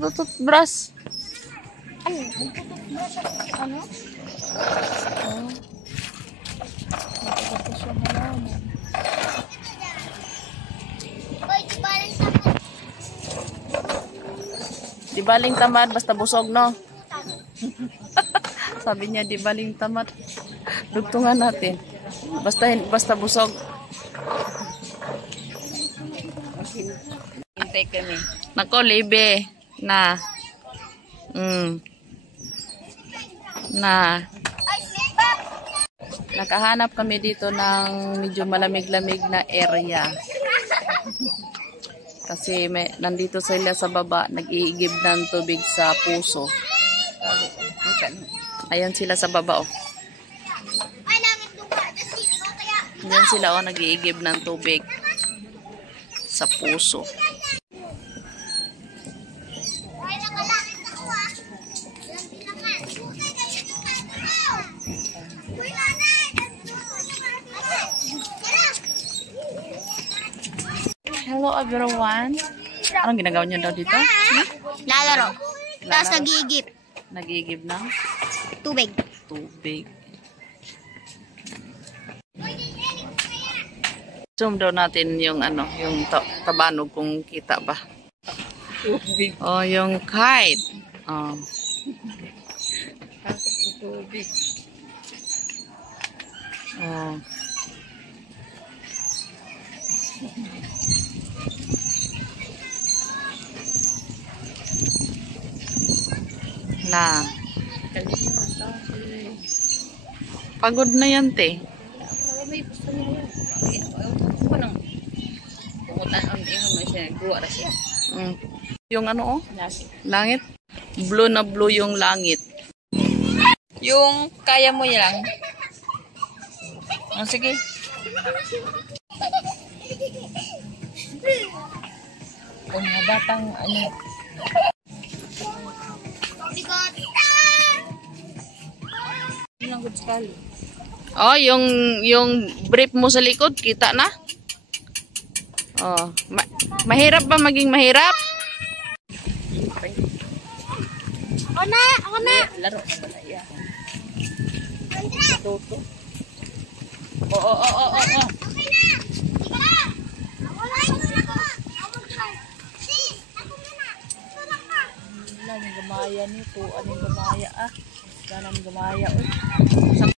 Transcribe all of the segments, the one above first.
Toothbrush. Ano? Toothbrush? Ano? Oh. Ito siya halaman. Oy, Di baling tamad, basta busog, no? Sabi niya, di baling tamad. Dugtungan natin. Basta busog. hintay kami. Nako, libe. Na. Na. Nakahanap kami dito ng medyo malamig-lamig na area. Kasi nandito sila sa baba, nag-iigib ng tubig sa puso. Ayan sila sa baba, oh. Ayan sila, oh, nag-iigib ng tubig sa puso. Hello everyone. Anong ginagawa niyo daw dito? Lalaro. Tapos nag-iigib. Nag-iigib ng Tubig. tubig. Zoom daw natin yung ano, yung tabanog kung kita ba. Tubig. Oh, yung kite. Oh. Tubig. Oh. Na. Pagod na yan, te. May gusto niya yan. Anong? Pungutan ang ingon mo siya. Guwa na siya. Yung ano, oh? Nasi. Langit. Blue na blue yung langit. Yung kaya mo lang. Oh, sige. Kung mga batang ano. Ilang good sekali. Oh, yung brief mo sa likod, kita na? Oh, mahirap ba maging mahirap? Ako na! Laro na wala yan. Toto. Oo. Anong gamaya nito? Anong gamaya ah? Ganang gamaya oh.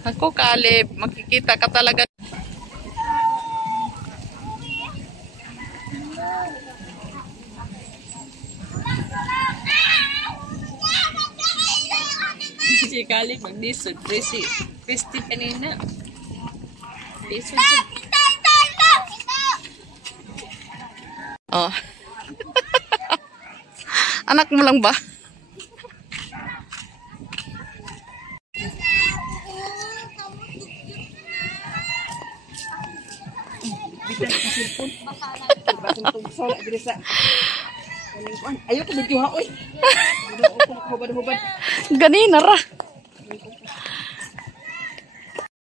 Ako, Kalib, makikita ka talaga. Si Kalib mag-disod. Christy kanina. Disod. Oh. Anak mo lang ba? Ayoko medyo ha, oy. Ganina ra.